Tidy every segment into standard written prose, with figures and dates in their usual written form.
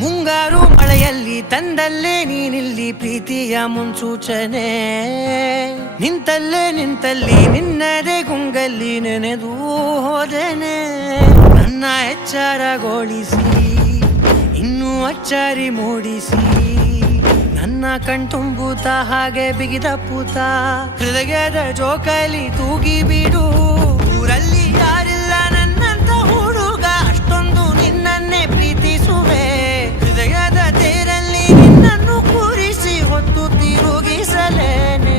ಮುಂಗಾರು ಮಳೆಯಲ್ಲಿ ತಂದಲ್ಲೇ ನೀನಿಲ್ಲಿ ಪ್ರೀತಿಯ ಮುನ್ಸೂಚನೆ, ನಿಂತಲ್ಲಿ ನಿನ್ನದೇ ಗುಂಗಲ್ಲಿ ನೆನೆದು ಹೋದೆನೆ. ನನ್ನ ಎಚ್ಚರಗೊಳಿಸಿ ಇನ್ನೂ ಅಚ್ಚರಿ ಮೂಡಿಸಿ, ನನ್ನ ಕಣ್ತುಂಬುತ್ತ ಹಾಗೆ ಬಿಗಿದ ಪೂತ ಹೃದಯದ ಜೋಕಾಲಿ ತೂಗಿ ಬಿಡು. ಊರಲ್ಲಿ ಯಾರಿಲ್ಲ ನನ್ನಂತ ಹುಡುಗ, ಅಷ್ಟೊಂದು ನಿನ್ನನ್ನೇ ಪ್ರೀತಿಸುವೆ. ಹೃದಯದ ತೇರಲ್ಲಿ ನಿನ್ನನ್ನು ಕೂರಿಸಿ ಹೊತ್ತು ತಿರುಗಿಸಲೇನೆ.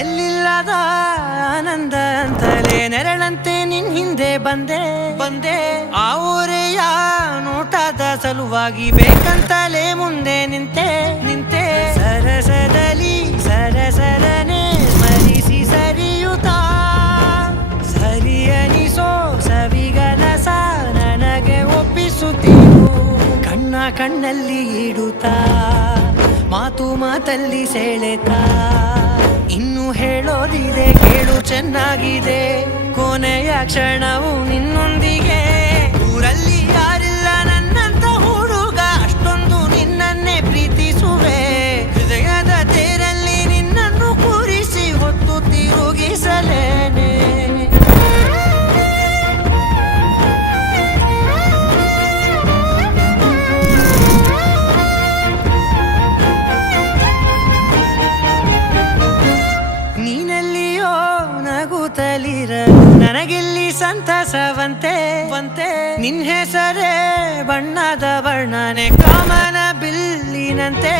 ಎಲ್ಲಿಲ್ಲದ ಆನಂದ ಅಂತಲೇ ನೆರಳಂತೆ ನಿನ್ ಹಿಂದೆ ಬಂದೆ. ಆ ಊರೆಯ ನೋಟದ ಸಲುವಾಗಿ ಬೇಕಂತಲೇ ಮುಂದೆ ನಿಂತೆ. ಸರಸದಲ್ಲಿ ಸರಸರನೆ ಸ್ಮರಿಸಿ ಸರಿಯುತ್ತಾ, ಸರಿಯನಿಸೋ ಸವಿಗನಸ ನನಗೆ ಒಪ್ಪಿಸುತ್ತೀರು. ಕಣ್ಣಲ್ಲಿ ಇಡುತ್ತಾ, ಮಾತಲ್ಲಿ ಸೆಳೆತಾ, ಇನ್ನು ಹೇಳೋದಿದೆ ಕೇಳು ಚೆನ್ನಾಗಿದೆ. ಕೊನೆಯ ಕ್ಷಣವು ನಿನ್ನೊಂದಿಗೆ. ಊರಲ್ಲಿ ಯಾರಿಲ್ಲ ನನ್ನಂತ ಹುಡುಗ, ಅಷ್ಟೊಂದು ನಿನ್ನನ್ನೇ ಪ್ರೀತಿಸುವೆ. ಹೃದಯದ ತೇರಲ್ಲಿ ನಿನ್ನನ್ನು ಕೂರಿಸಿ ಹೊತ್ತು ತಿರುಗಿಸಲೇನೆ. ನೀನೆಲ್ಲಿಯೋ ನಗುತ್ತಲಿರಲು ನನಗಿಲ್ಲಿ ಸಂತಸವಂತೆ. ನಿನ್ ಹೆಸರೇ ಬಣ್ಣದ ವರ್ಣನೆ ಕಾಮನ ಬಿಲ್ಲಿನಂತೆ.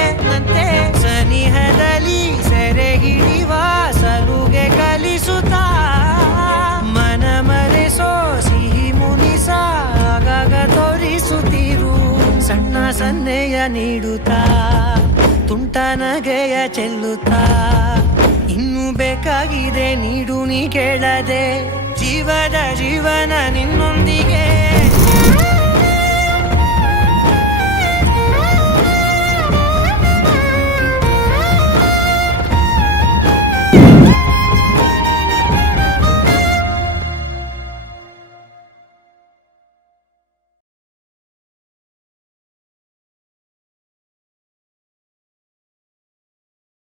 ಸನಿಹದಲ್ಲಿ ಸೆರೆ ಹಿಡಿಯುವ ಸಲುಗೆ ಕಲಿಸುತ್ತಾ, ಮನ ಮರೆಸೋ ಸಿಹಿ ಮುನಿಸ ಆಗಾಗ ತೋರಿಸುತ್ತಿರು. ಸಣ್ಣ ಸನ್ನೆಯ ನೀಡುತ್ತಾ, ತುಂಟ ನಗೆಯ ಚೆಲ್ಲುತ್ತಾ, ಇನ್ನೂ ಬೇಕಾಗಿದೆ ನೀಡು ನೀ ಕೇಳದೆ. ಜೀವನ ನಿನ್ನೊಂದಿಗೆ.